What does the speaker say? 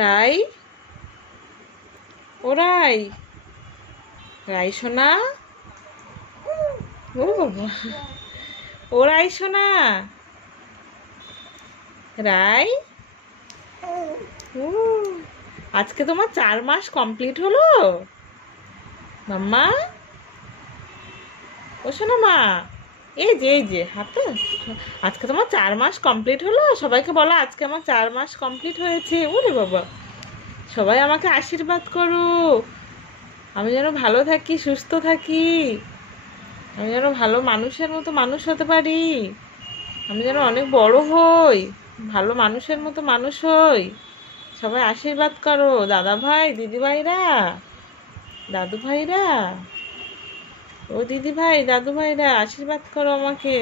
রাই, ও রাই, রাই সোনা, ও বাবা, ও রাই সোনা, রাই, ও আজকে তোমার 4 মাস কমপ্লিট হলো মাম্মা। ও শোনো মা, এই যে হাতে, আজকে তোমার 4 মাস কমপ্লিট হলো। সবাইকে বলো আজকে আমার 4 মাস কমপ্লিট হয়েছে। ওরে বাবা, সবাই আমাকে আশীর্বাদ করো, আমি যেন ভালো থাকি, সুস্থ থাকি, আমি যেন ভালো মানুষের মতো মানুষ হতে পারি, আমি যেন অনেক বড় হই, ভালো মানুষের মতো মানুষ হই। সবাই আশীর্বাদ করো, দাদা ভাই, দিদি ভাইরা, দাদু ভাইরা, ও দিদি ভাই, দাদু ভাইরা, আশীর্বাদ করো আমাকে।